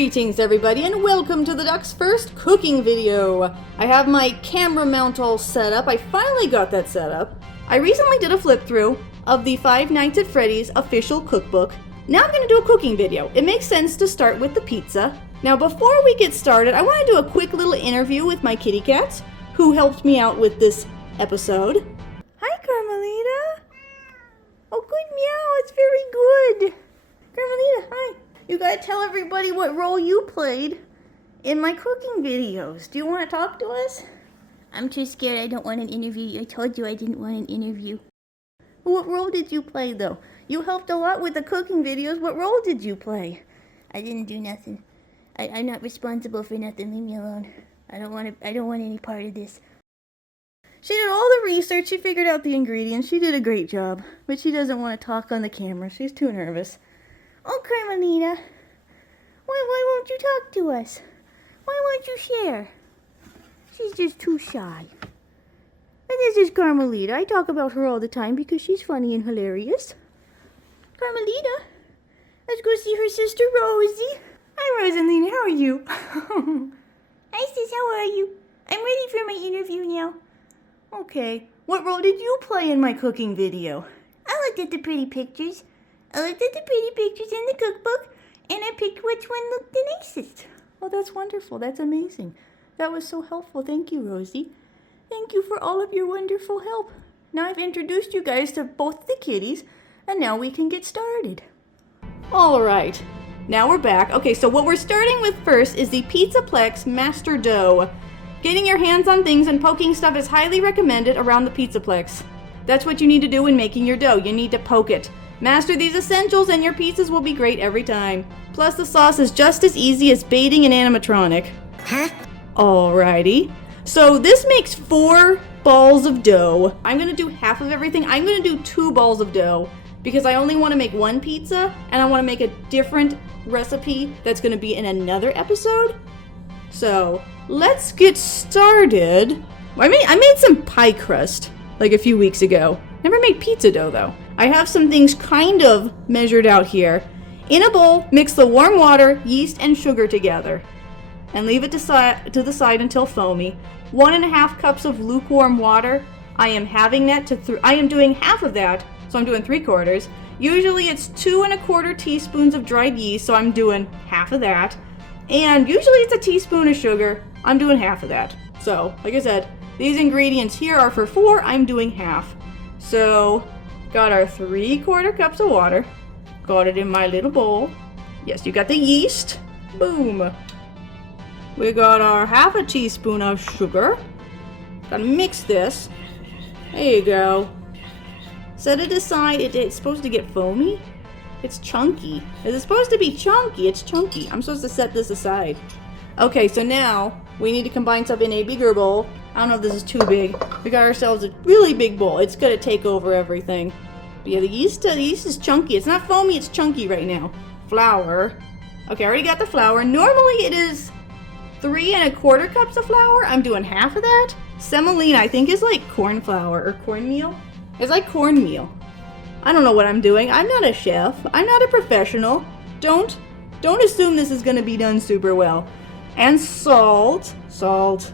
Greetings everybody and welcome to the Duck's first cooking video. I have my camera mount all set up. I finally got that set up. I recently did a flip through of the Five Nights at Freddy's official cookbook. Now I'm going to do a cooking video. It makes sense to start with the pizza. Now before we get started, I want to do a quick little interview with my kitty cats who helped me out with this episode. Hi Carmelita. Oh good meow, it's very good. Carmelita, hi. You gotta tell everybody what role you played in my cooking videos. Do you want to talk to us? I'm too scared. I don't want an interview. I told you I didn't want an interview. What role did you play though? You helped a lot with the cooking videos. What role did you play? I didn't do nothing. I'm not responsible for nothing. Leave me alone. I don't want any part of this. She did all the research. She figured out the ingredients. She did a great job. But she doesn't want to talk on the camera. She's too nervous. Oh, Carmelita, why won't you talk to us? Why won't you share? She's just too shy. And this is Carmelita. I talk about her all the time because she's funny and hilarious. Carmelita, let's go see her sister Rosie. Hi, Rosalina. How are you? Hi, sis. How are you? I'm ready for my interview now. Okay. What role did you play in my cooking video? I looked at the pretty pictures. I looked at the pretty pictures in the cookbook, and I picked which one looked the nicest. Oh, that's wonderful. That's amazing. That was so helpful. Thank you, Rosie. Thank you for all of your wonderful help. Now I've introduced you guys to both the kitties, and now we can get started. All right. Now we're back. Okay, so what we're starting with first is the Pizzaplex Master Dough. Getting your hands on things and poking stuff is highly recommended around the Pizzaplex. That's what you need to do when making your dough. You need to poke it. Master these essentials and your pizzas will be great every time. Plus the sauce is just as easy as baiting an animatronic. Huh? Alrighty. So this makes 4 balls of dough. I'm going to do half of everything. I'm going to do 2 balls of dough because I only want to make 1 pizza and I want to make a different recipe that's going to be in another episode. So let's get started. I made some pie crust like a few weeks ago. Never made pizza dough though. I have some things kind of measured out here. In a bowl, mix the warm water, yeast, and sugar together. And leave it to the side until foamy. 1.5 cups of lukewarm water. I am having that I am doing half of that, so I'm doing 3/4. Usually it's 2.25 teaspoons of dried yeast, so I'm doing half of that. And usually it's a teaspoon of sugar. I'm doing half of that. So, like I said, these ingredients here are for 4. I'm doing half. So, got our 3/4 cups of water. Got it in my little bowl. Yes, you got the yeast. Boom. We got our 1/2 teaspoon of sugar. Gotta mix this. There you go. Set it aside. It's supposed to get foamy. It's chunky. Is it supposed to be chunky? It's chunky. I'm supposed to set this aside. Okay, so now we need to combine stuff in a bigger bowl. I don't know if this is too big. We got ourselves a really big bowl. It's gonna take over everything. But yeah, the yeast is chunky. It's not foamy, it's chunky right now. Flour. Okay, I already got the flour. Normally it is 3.25 cups of flour. I'm doing half of that. Semolina, I think, is like corn flour or cornmeal. It's like cornmeal. I don't know what I'm doing. I'm not a chef. I'm not a professional. Don't assume this is gonna be done super well. And salt. Salt.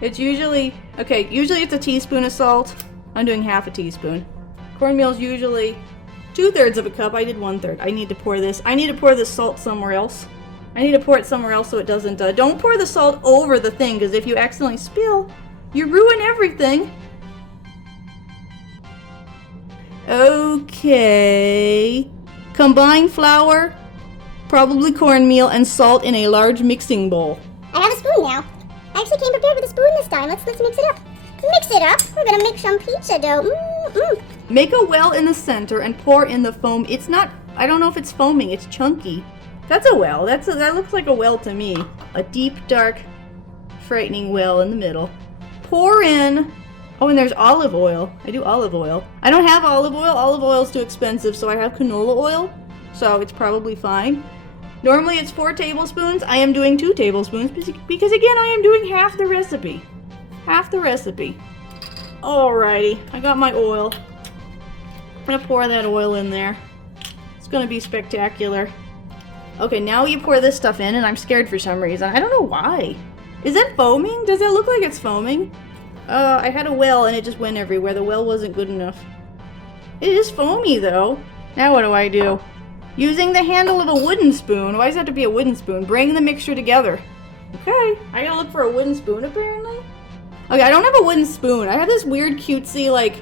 It's usually it's a teaspoon of salt. I'm doing 1/2 teaspoon. Cornmeal's usually 2/3 of a cup. I did 1/3. I need to pour this salt somewhere else. I need to pour it somewhere else so it doesn't, don't pour the salt over the thing, because if you accidentally spill, you ruin everything. Okay. Combine flour, probably cornmeal, and salt in a large mixing bowl. I have a spoon now. I actually came prepared with a spoon this time. Let's mix it up. Mix it up. We're gonna make some pizza dough. Make a well in the center and pour in the foam. It's not, I don't know if it's foaming, it's chunky. That's a well. That looks like a well to me. A deep, dark, frightening well in the middle. Pour in, oh, and there's olive oil. I do olive oil. I don't have olive oil. Olive oil is too expensive, so I have canola oil. So it's probably fine. Normally it's 4 tablespoons. I am doing 2 tablespoons because again, I am doing half the recipe. Alrighty, I got my oil. I'm gonna pour that oil in there. It's gonna be spectacular. Okay, now you pour this stuff in, and I'm scared for some reason. I don't know why. Is that foaming? Does it look like it's foaming? I had a well, and it just went everywhere. The well wasn't good enough. It is foamy, though. Now what do I do? Using the handle of a wooden spoon. Why does it have to be a wooden spoon? Bring the mixture together. Okay, I gotta look for a wooden spoon, apparently. Okay, I don't have a wooden spoon. I have this weird, cutesy, like,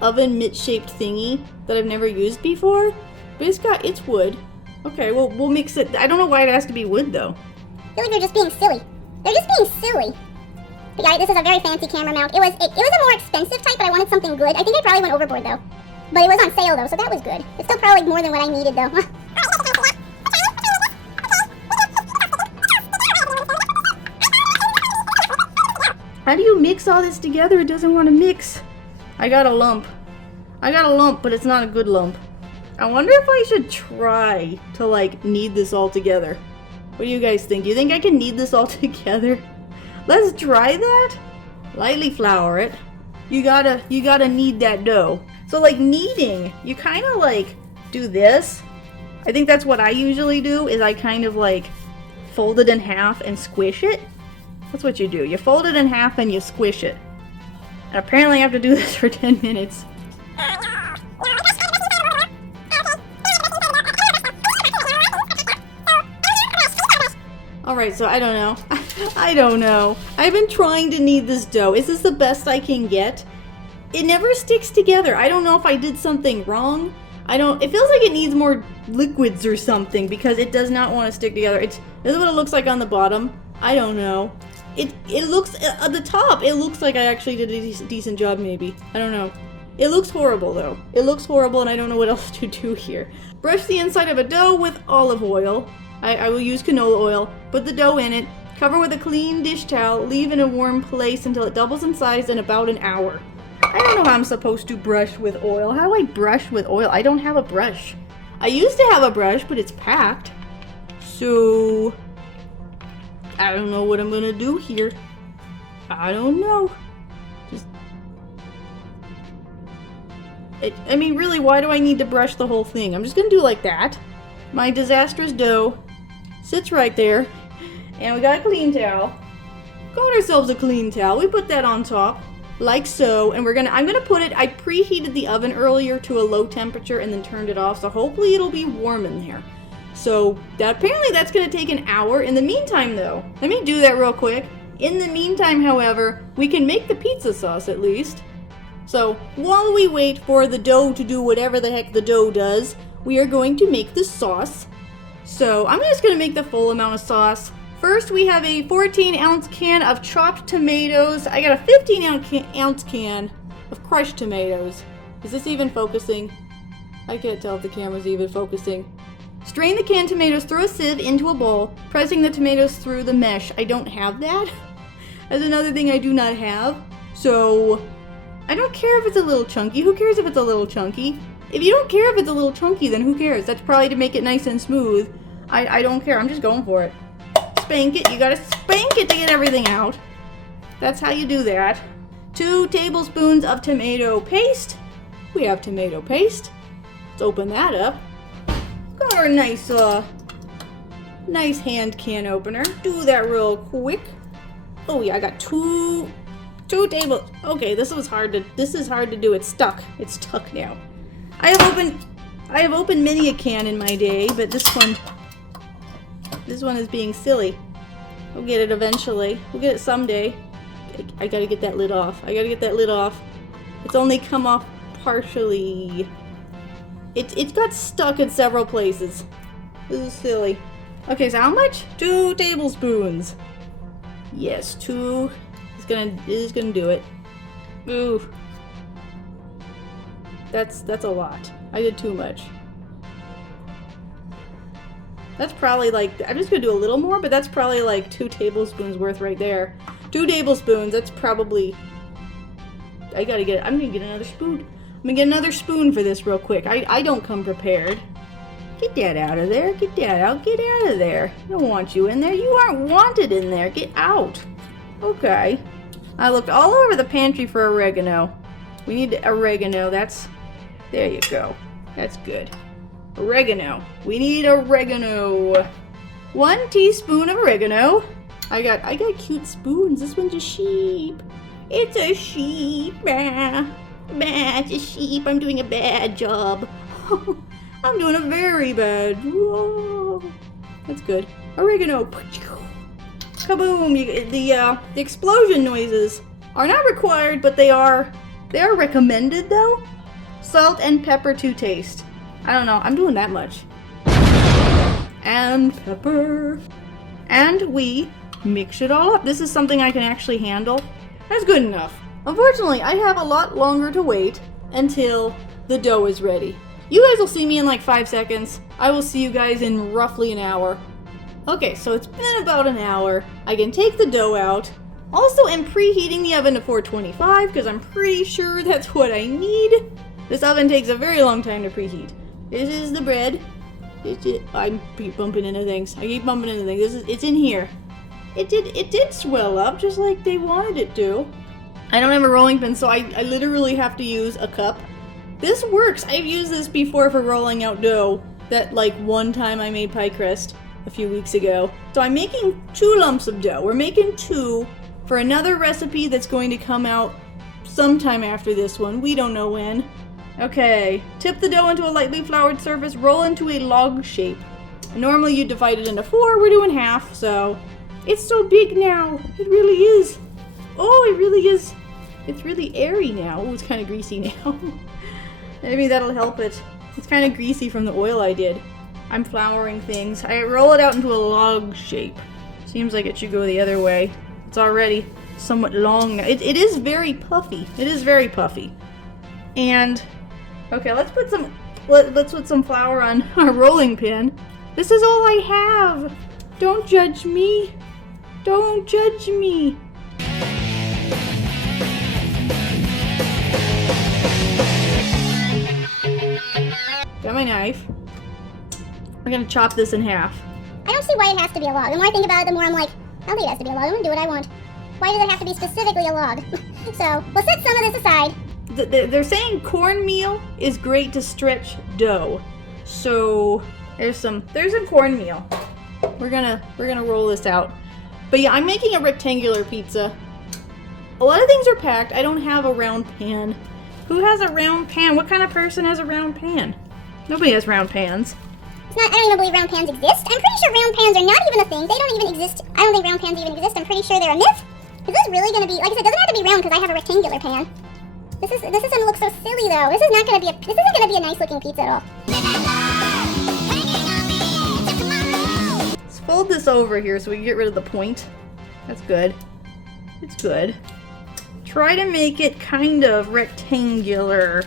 oven mitt-shaped thingy that I've never used before. But it's wood. Okay, well, we'll mix it. I don't know why it has to be wood, though. I feel like they're just being silly. They're just being silly. But yeah, this is a very fancy camera mount. It was a more expensive type, but I wanted something good. I think I probably went overboard, though. But it was on sale, though, so that was good. It's still probably more than what I needed, though. How do you mix all this together? It doesn't want to mix. I got a lump. But it's not a good lump. I wonder if I should try to, like, knead this all together. What do you guys think? You think I can knead this all together? Let's try that. Lightly flour it. You gotta knead that dough. So, like, kneading, you kind of, like, do this. I think that's what I usually do, is I kind of, like, fold it in half and squish it. That's what you do. You fold it in half and you squish it. And apparently I have to do this for 10 minutes. Alright, so I don't know. I don't know. I've been trying to knead this dough. Is this the best I can get? It never sticks together. I don't know if I did something wrong. It feels like it needs more liquids or something because it does not want to stick together. This is what it looks like on the bottom. I don't know. It looks, at the top, it looks like I actually did a decent job maybe. I don't know. It looks horrible though. It looks horrible and I don't know what else to do here. Brush the inside of a dough with olive oil. I will use canola oil. Put the dough in it. Cover with a clean dish towel. Leave in a warm place until it doubles in size in about an hour. I don't know how I'm supposed to brush with oil. How do I brush with oil? I don't have a brush. I used to have a brush, but it's packed. So I don't know what I'm gonna do here. I don't know. I mean, really, why do I need to brush the whole thing? I'm just gonna do like that. My disastrous dough sits right there. And we got a clean towel. Got ourselves a clean towel. We put that on top, like so. And I'm gonna put it, I preheated the oven earlier to a low temperature and then turned it off. So hopefully it'll be warm in there. So apparently that's gonna take an hour. In the meantime though, let me do that real quick. In the meantime, however, we can make the pizza sauce at least. So while we wait for the dough to do whatever the heck the dough does, we are going to make the sauce. So I'm just gonna make the full amount of sauce. First, we have a 14-ounce can of chopped tomatoes. I got a 15-ounce can of crushed tomatoes. Is this even focusing? I can't tell if the camera's even focusing. Strain the canned tomatoes through a sieve into a bowl, pressing the tomatoes through the mesh. I don't have that. That's another thing I do not have. So I don't care if it's a little chunky. Who cares if it's a little chunky? If you don't care if it's a little chunky, then who cares? That's probably to make it nice and smooth. I don't care. I'm just going for it. Spank it. You gotta spank it to get everything out. That's how you do that. 2 tablespoons of tomato paste. We have tomato paste. Let's open that up. Got our nice hand can opener. Do that real quick. Oh yeah, I got two tables. Okay, this is hard to do. It's stuck. It's stuck now. I have opened many a can in my day, but this one is being silly. We'll get it eventually. We'll get it someday. I gotta get that lid off. It's only come off partially. It's got stuck in several places. This is silly. Okay, so how much? 2 tablespoons. Yes, 2. This is gonna do it. Ooh. That's a lot. I did too much. That's probably like, I'm just gonna do a little more, but that's probably like 2 tablespoons worth right there. 2 tablespoons, that's probably, I'm gonna get another spoon. I'm gonna get another spoon for this real quick. I don't come prepared. Get that out of there. Get that out. Get out of there. I don't want you in there. You aren't wanted in there. Get out. Okay. I looked all over the pantry for oregano. We need oregano. There you go. That's good. Oregano. We need oregano. 1 teaspoon of oregano. I got cute spoons. This one's a sheep. It's a sheep. Bah. Bah, it's a sheep. I'm doing a bad job. I'm doing a very bad. Whoa. That's good. Oregano. Kaboom! The explosion noises are not required, but they are recommended though. Salt and pepper to taste. I don't know. I'm doing that much. And pepper. And we mix it all up. This is something I can actually handle. That's good enough. Unfortunately, I have a lot longer to wait until the dough is ready. You guys will see me in like 5 seconds. I will see you guys in roughly an hour. Okay, so it's been about an hour. I can take the dough out. Also, I'm preheating the oven to 425 because I'm pretty sure that's what I need. This oven takes a very long time to preheat. This is the bread. I keep bumping into things. It's in here. It did swell up just like they wanted it to. I don't have a rolling pin, so I literally have to use a cup. This works. I've used this before for rolling out dough. That like one time I made pie crust a few weeks ago. So I'm making 2 lumps of dough. We're making 2 for another recipe that's going to come out sometime after this one. We don't know when. Okay, tip the dough into a lightly floured surface, roll into a log shape. Normally you divide it into 4, we're doing half, so it's so big now. It really is. Oh, it really is. It's really airy now. Oh, it's kind of greasy now. Maybe that'll help it. It's kind of greasy from the oil I did. I'm flouring things. I roll it out into a log shape. Seems like it should go the other way. It's already somewhat long now. It is very puffy. It is very puffy. And okay, let's put some flour on our rolling pin. This is all I have. Don't judge me. Don't judge me. Got my knife. We're gonna chop this in half. I don't see why it has to be a log. The more I think about it, the more I'm like, I don't think it has to be a log. I'm gonna do what I want. Why does it have to be specifically a log? So, we'll set some of this aside. They're saying cornmeal is great to stretch dough. So, there's some cornmeal. We're gonna roll this out. But yeah, I'm making a rectangular pizza. A lot of things are packed. I don't have a round pan. Who has a round pan? What kind of person has a round pan? Nobody has round pans. I don't even believe round pans exist. I'm pretty sure round pans are not even a thing. They don't even exist. I don't think round pans even exist. I'm pretty sure they're a myth. Is this really gonna be, like I said, it doesn't have to be round because I have a rectangular pan. This is gonna look so silly though. This isn't gonna be a nice looking pizza at all. Let's fold this over here so we can get rid of the point. That's good. It's good. Try to make it kind of rectangular.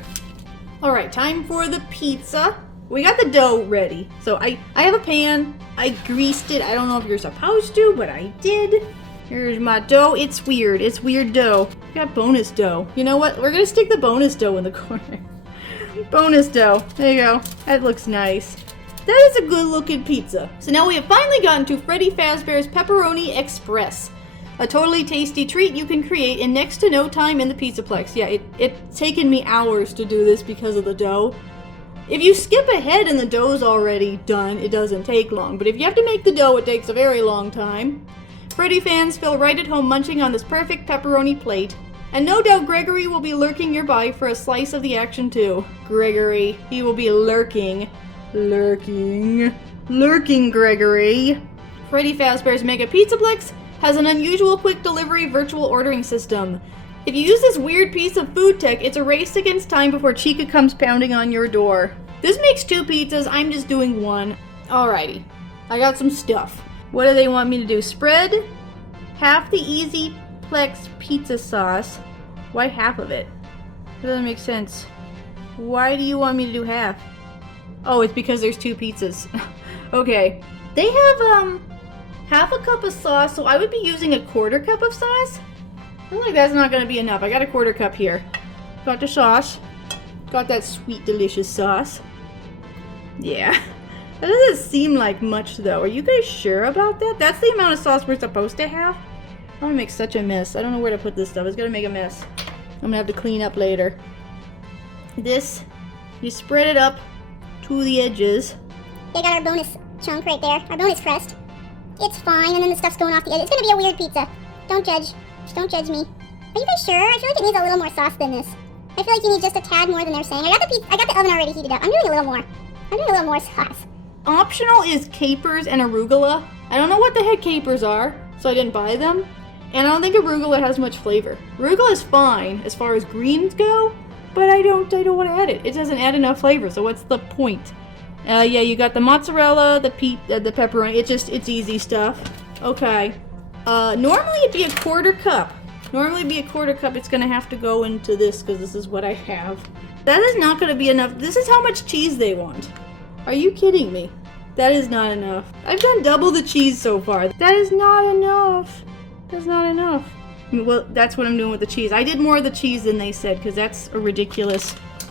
Alright, time for the pizza. We got the dough ready. So I have a pan. I greased it. I don't know if you're supposed to, but I did. Here's my dough. It's weird. It's weird dough. We got bonus dough. You know what? We're gonna stick the bonus dough in the corner. Bonus dough. There you go. That looks nice. That is a good looking pizza. So now we have finally gotten to Freddy Fazbear's Pepperoni Express. A totally tasty treat you can create in next to no time in the Pizzaplex. Yeah, it's taken me hours to do this because of the dough. If you skip ahead and the dough's already done, it doesn't take long. But if you have to make the dough, it takes a very long time. Freddy fans feel right at home munching on this perfect pepperoni plate. And no doubt Gregory will be lurking nearby for a slice of the action too. Gregory, he will be lurking. Lurking, Gregory. Freddy Fazbear's Mega Pizzaplex has an unusual quick delivery virtual ordering system. If you use this weird piece of food tech, it's a race against time before Chica comes pounding on your door. This makes 2 pizzas, I'm just doing 1. Alrighty, I got some stuff. What do they want me to do? Spread half the Easy Plex pizza sauce. Why half of it? That doesn't make sense. Why do you want me to do half? Oh, it's because there's 2 pizzas. Okay. They have, half a cup of sauce, so I would be using a 1/4 cup of sauce. I feel like that's not gonna be enough. I got a 1/4 cup here. Got the sauce. Got that sweet, delicious sauce. Yeah. That doesn't seem like much, though. Are you guys sure about that? That's the amount of sauce we're supposed to have? I'm gonna make such a mess. I don't know where to put this stuff. It's gonna make a mess. I'm gonna have to clean up later. This, you spread it up to the edges. They got our bonus chunk right there, our bonus crust. It's fine, and then the stuff's going off the edge. It's gonna be a weird pizza. Don't judge. Just don't judge me. Are you guys sure? I feel like it needs a little more sauce than this. I feel like you need just a tad more than they're saying. I got the oven already heated up. I'm doing a little more. I'm doing a little more sauce. Optional is capers and arugula. I don't know what the heck capers are, so I didn't buy them. And I don't think arugula has much flavor. Arugula is fine as far as greens go, but I don't want to add it. It doesn't add enough flavor, so what's the point? Yeah, you got the mozzarella, the pepperoni. It's easy stuff. Okay. Normally it'd be a quarter cup. It's gonna have to go into this because this is what I have. That is not gonna be enough. This is how much cheese they want. Are you kidding me? That is not enough. I've done double the cheese so far. That is not enough. That's not enough. Well, that's what I'm doing with the cheese. I did more of the cheese than they said because that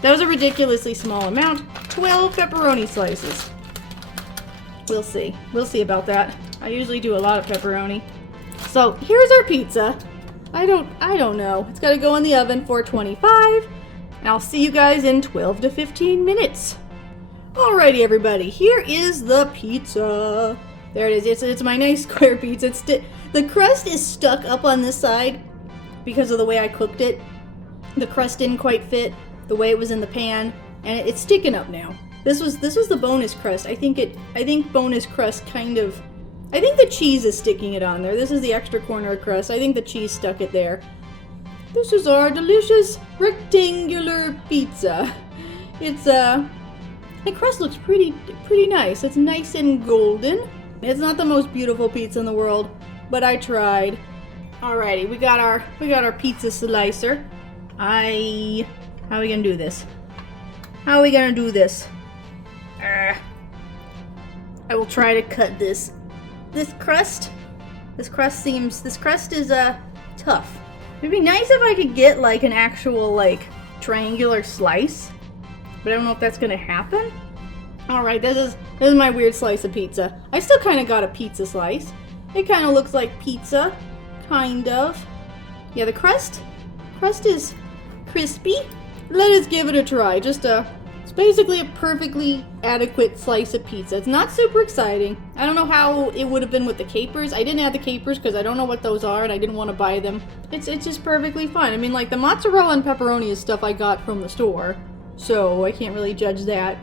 was a ridiculously small amount. 12 pepperoni slices. We'll see. We'll see about that. I usually do a lot of pepperoni. So here's our pizza. I don't know. It's got to go in the oven for 425. And I'll see you guys in 12 to 15 minutes. Alrighty, everybody. Here is the pizza. There it is. It's my nice square pizza. The crust is stuck up on this side because of the way I cooked it. The crust didn't quite fit the way it was in the pan, and it's sticking up now. This was the bonus crust. I think bonus crust I think the cheese is sticking it on there. This is the extra corner crust. I think the cheese stuck it there. This is our delicious rectangular pizza. The crust looks pretty nice. It's nice and golden. It's not the most beautiful pizza in the world, but I tried. Alrighty, we got our pizza slicer. How are we gonna do this? I will try to cut this. This crust is tough. It'd be nice if I could get like an actual like triangular slice, but I don't know if that's gonna happen. Alright, this is my weird slice of pizza. I still kind of got a pizza slice. It kind of looks like pizza, kind of. Yeah, the crust is crispy. Let us give it a try. It's basically a perfectly adequate slice of pizza. It's not super exciting. I don't know how it would have been with the capers. I didn't add the capers because I don't know what those are and I didn't want to buy them. It's just perfectly fine. I mean, like the mozzarella and pepperoni is stuff I got from the store, so I can't really judge that.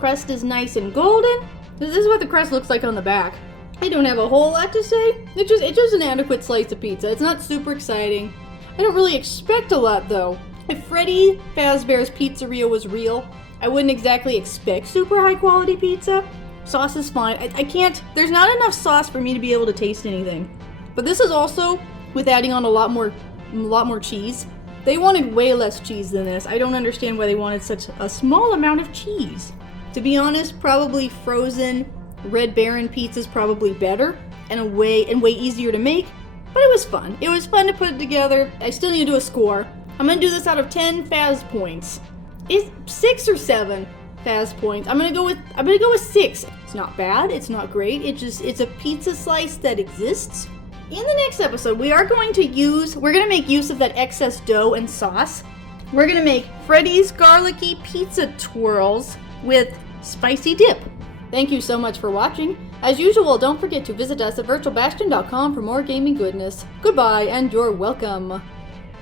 Crust is nice and golden. This is what the crust looks like on the back. I don't have a whole lot to say. It's just an adequate slice of pizza. It's not super exciting. I don't really expect a lot though. If Freddy Fazbear's Pizzeria was real, I wouldn't exactly expect super high quality pizza. Sauce is fine. I can't, there's not enough sauce for me to be able to taste anything. But this is also with adding on a lot more cheese. They wanted way less cheese than this. I don't understand why they wanted such a small amount of cheese. To be honest, probably frozen Red Baron pizza is probably better and way easier to make, but it was fun. It was fun to put it together. I still need to do a score. I'm gonna do this out of 10 Faz points. It's 6 or 7 Faz points. I'm gonna go with 6. It's not bad. It's not great. It's a pizza slice that exists. In the next episode, we're gonna make use of that excess dough and sauce. We're gonna make Freddy's garlicky pizza twirls with spicy dip. Thank you so much for watching. As usual, don't forget to visit us at virtualbastion.com for more gaming goodness. Goodbye, and you're welcome.